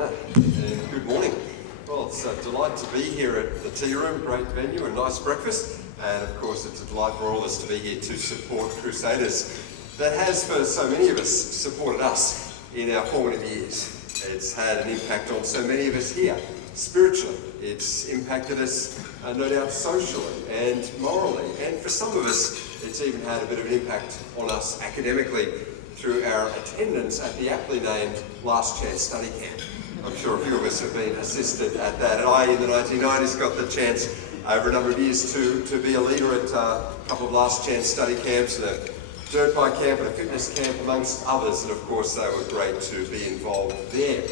Anna, and good morning. Well, it's a delight to be here at the tea room, great venue, a nice breakfast, and of course it's a delight for all of us to be here to support Crusaders that has, for so many of us, supported us in our formative years. It's had an impact on so many of us here, spiritually. It's impacted us, no doubt, socially and morally, and for some of us, it's even had a bit of an impact on us academically through our attendance at the aptly named Last Chance Study Camp. I'm sure a few of us have been assisted at that, and I, in the 1990s, got the chance over a number of years to be a leader at a couple of Last Chance Study Camps, and a dirt bike camp and a fitness camp, amongst others, and of course they were great to be involved there.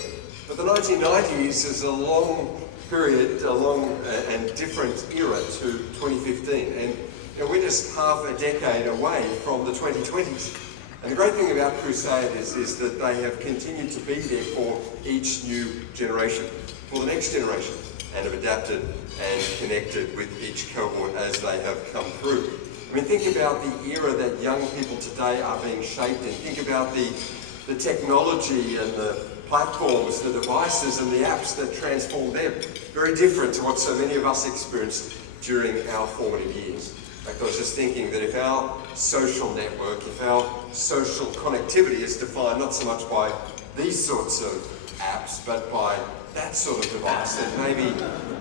But the 1990s is a long period, a long and different era to 2015, and we're just half a decade away from the 2020s. And the great thing about Crusaders is that they have continued to be there for each new generation, for the next generation, and have adapted and connected with each cohort as they have come through. I mean, think about the era that young people today are being shaped in. Think about the technology and the platforms, the devices and the apps that transform them. Very different to what so many of us experienced during our formative years. In fact, I was just thinking that if our social network, if our social connectivity is defined not so much by these sorts of apps, but by that sort of device, then maybe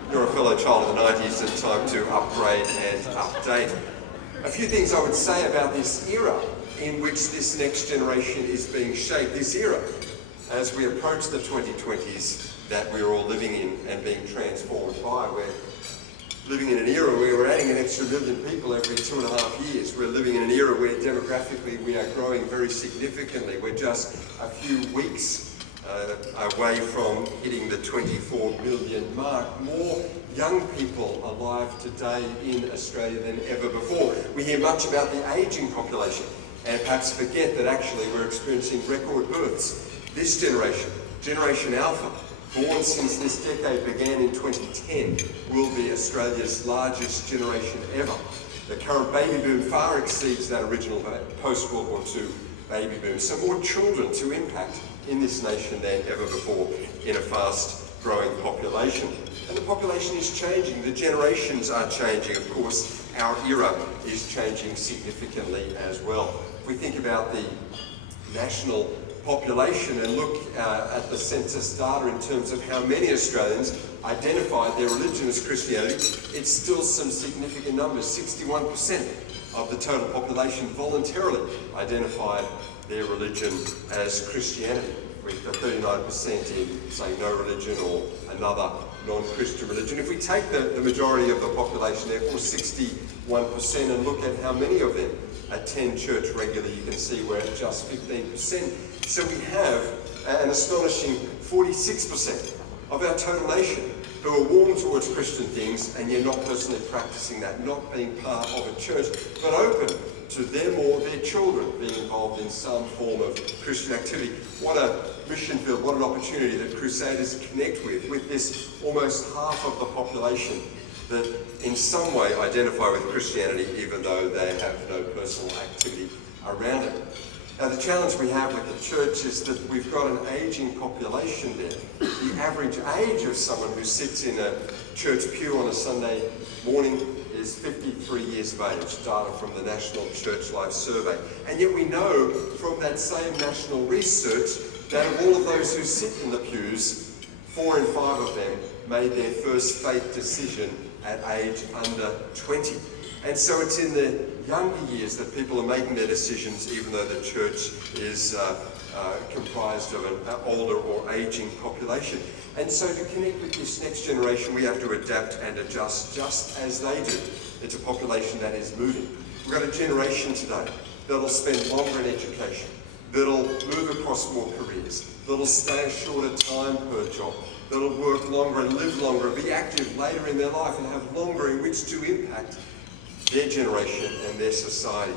you're a fellow child of the 90s and time to upgrade and update. A few things I would say about this era in which this next generation is being shaped, this era, as we approach the 2020s that we're all living in and being transformed by. We're living in an era where we're adding an extra million people every 2.5 years. We're living in an era where demographically we are growing very significantly. We're just a few weeks away from hitting the 24 million mark. More young people alive today in Australia than ever before. We hear much about the ageing population and perhaps forget that actually we're experiencing record births. This generation, Generation Alpha, born since this decade began in 2010, will be Australia's largest generation ever. The current baby boom far exceeds that original post-World War II baby boom. So more children to impact in this nation than ever before in a fast-growing population. And the population is changing, the generations are changing. Of course, our era is changing significantly as well. If we think about the national population and look at the census data in terms of how many Australians identified their religion as Christianity, it's still some significant numbers. 61% of the total population voluntarily identified their religion as Christianity, with the 39% in, say, no religion or another non-Christian religion. If we take the majority of the population, therefore 61%, and look at how many of them attend church regularly, you can see we're at just 15%. So we have an astonishing 46% of our total nation who are warm towards Christian things and yet not personally practicing that, not being part of a church, but open to them or their children being involved in some form of Christian activity. What a mission field, what an opportunity that Crusaders connect with this almost half of the population that in some way identify with Christianity even though they have no personal activity around it. Now the challenge we have with the church is that we've got an ageing population there. The average age of someone who sits in a church pew on a Sunday morning is 53 years of age, data from the National Church Life Survey. And yet we know from that same national research that of all of those who sit in the pews, 4 in 5 of them made their first faith decision at age under 20. And so it's in the younger years that people are making their decisions, even though the church is comprised of an older or aging population. And so to connect with this next generation, we have to adapt and adjust just as they do. It's a population that is moving. We've got a generation today that'll spend longer in education, that'll move across more careers, that'll stay a shorter time per job, that'll work longer and live longer, be active later in their life and have longer in which to impact their generation and their society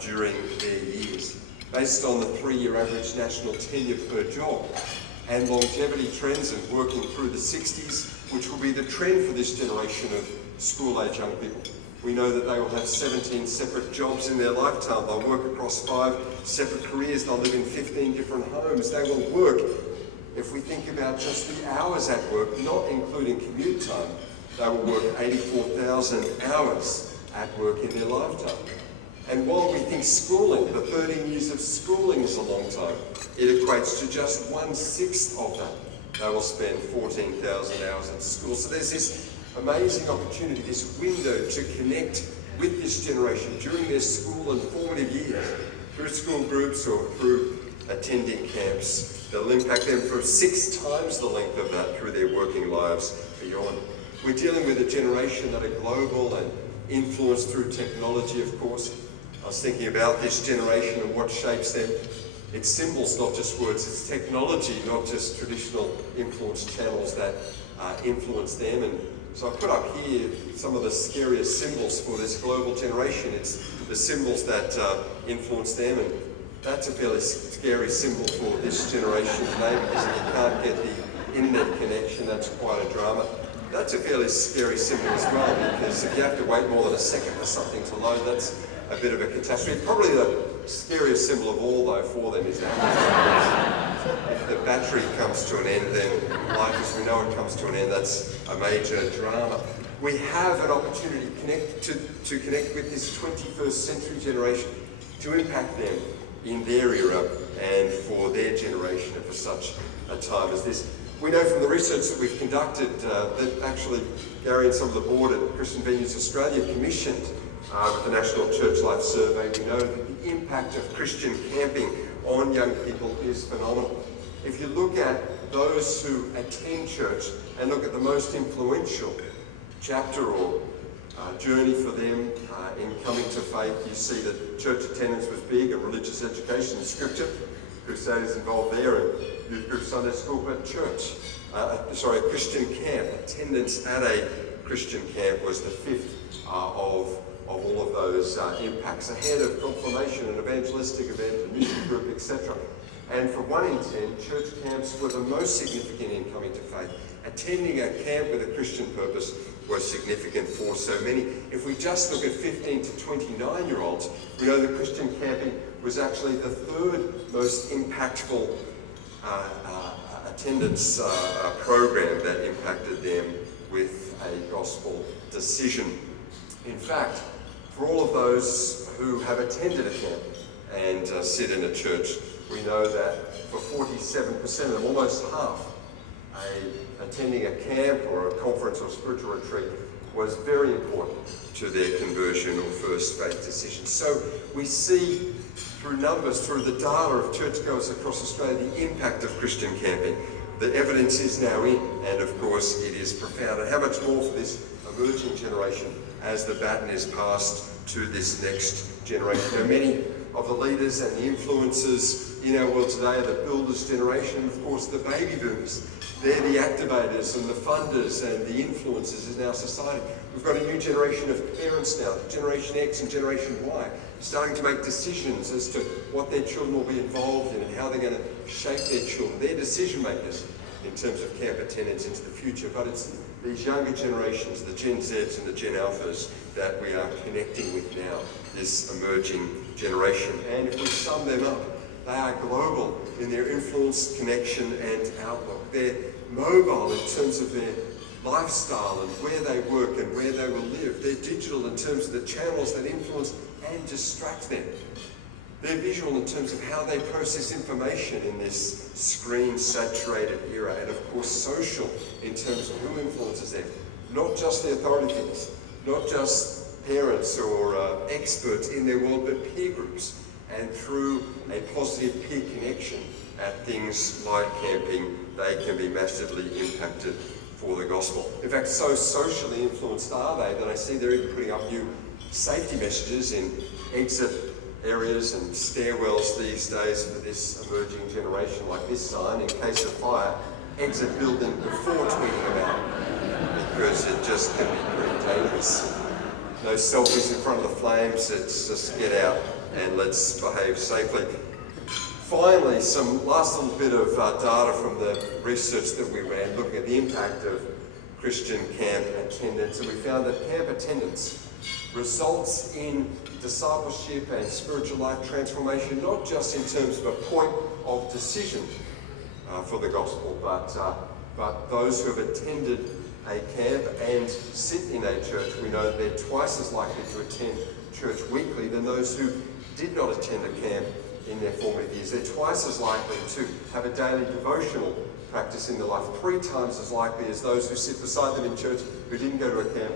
during their years. Based on the 3-year average national tenure per job and longevity trends and working through the 60s, which will be the trend for this generation of school-age young people. We know that they will have 17 separate jobs in their lifetime. They'll work across 5 separate careers. They'll live in 15 different homes. They will work, if we think about just the hours at work, not including commute time, they will work 84,000 hours at work in their lifetime. And while we think schooling, the 13 years of schooling is a long time, it equates to just 1/6 of that. They will spend 14,000 hours at school. So there's this amazing opportunity, this window to connect with this generation during their school and formative years, through school groups or through attending camps that'll impact them for 6 times the length of that through their working lives beyond. We're dealing with a generation that are global and influenced through technology, of course. I was thinking about this generation and what shapes them. It's symbols, not just words. It's technology, not just traditional influence channels that influence them. And so I put up here some of the scariest symbols for this global generation. It's the symbols that influence them, and that's a fairly scary symbol for this generation today, because if you can't get the internet connection, that's quite a drama. That's a fairly scary symbol as well, because if you have to wait more than a second for something to load, that's a bit of a catastrophe. Probably the scariest symbol of all, though, for them is that if the battery comes to an end, then life as we know it comes to an end. That's a major drama. We have an opportunity to connect with this 21st century generation, to impact them in their era and for their generation and for such a time as this. We know from the research that we've conducted that actually Gary and some of the board at Christian Venues Australia commissioned with the National Church Life Survey. We know that the impact of Christian camping on young people is phenomenal. If you look at those who attend church and look at the most influential chapter or journey for them in coming to faith, you see that church attendance was big and religious education and scripture. Crusaders involved there, and youth group Sunday school, but church, a Christian camp. Attendance at a Christian camp was the 5th of all of those impacts, ahead of confirmation and evangelistic event and mission group, etc. And for 1 in 10, church camps were the most significant in coming to faith. Attending a camp with a Christian purpose was significant for so many. If we just look at 15 to 29-year-olds, we know that Christian camping was actually the 3rd most impactful attendance program that impacted them with a gospel decision. In fact, for all of those who have attended a camp and sit in a church, we know that for 47% of them, almost half, attending a camp or a conference or spiritual retreat was very important to their conversion or first faith decision. So we see through numbers, through the data of churchgoers across Australia, the impact of Christian camping. The evidence is now in, and of course it is profound. And how much more for this emerging generation as the baton is passed to this next generation. There are many of the leaders and the influencers in our world today are the builders generation, and of course the baby boomers. They're the activators and the funders and the influencers in our society. We've got a new generation of parents now, Generation X and Generation Y, starting to make decisions as to what their children will be involved in and how they're going to shape their children. They're decision makers in terms of camp attendance into the future, but it's these younger generations, the Gen Zs and the Gen Alphas, that we are connecting with now, this emerging generation. And if we sum them up, they are global in their influence, connection, and outlook. They're mobile in terms of their lifestyle and where they work and where they will live. They're digital in terms of the channels that influence and distract them. They're visual in terms of how they process information in this screen-saturated era. And of course, social in terms of who influences them. Not just the authority figures, not just parents or experts in their world, but peer groups. And through a positive peer connection at things like camping, they can be massively impacted for the gospel. In fact, so socially influenced are they that I see they're even putting up new safety messages in exit areas and stairwells these days for this emerging generation, like this sign: in case of fire, exit building before tweeting about it, because it just can be pretty dangerous. No selfies in front of the flames, it's just get out and let's behave safely. Finally, some last little bit of data from the research that we ran looking at the impact of Christian camp attendance, and we found that camp attendance results in discipleship and spiritual life transformation, not just in terms of a point of decision, for the gospel, but those who have attended a camp and sit in a church, we know that they're twice as likely to attend church weekly than those who did not attend a camp in their formative years. They're twice as likely to have a daily devotional practice in their life, 3 times as likely as those who sit beside them in church who didn't go to a camp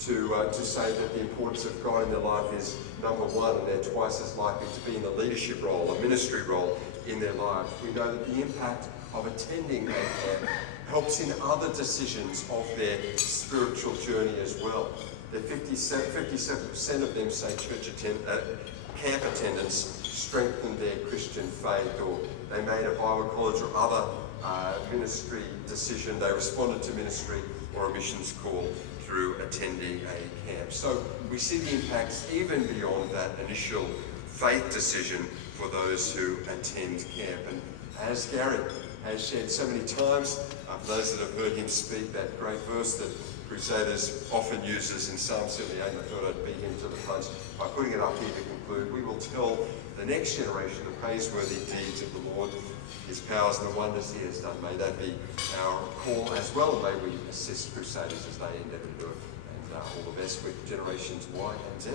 to say that the importance of God in their life is number one, and they're twice as likely to be in a leadership role, a ministry role in their lives. We know that the impact of attending a camp helps in other decisions of their spiritual journey as well. 57% of them say camp attendance strengthened their Christian faith, or they made a Bible college or other ministry decision. They responded to ministry or a missions call through attending a camp. So we see the impacts even beyond that initial faith decision for those who attend camp. And as Gary has shared so many times, for those that have heard him speak, that great verse that Crusaders often uses in Psalm 78, I thought I'd beat him to the punch by putting it up here to conclude. We will tell the next generation the praiseworthy deeds of the Lord, his powers and the wonders he has done. May that be our call as well, and may we assist Crusaders as they endeavour to do it. And all the best with generations Y and Z.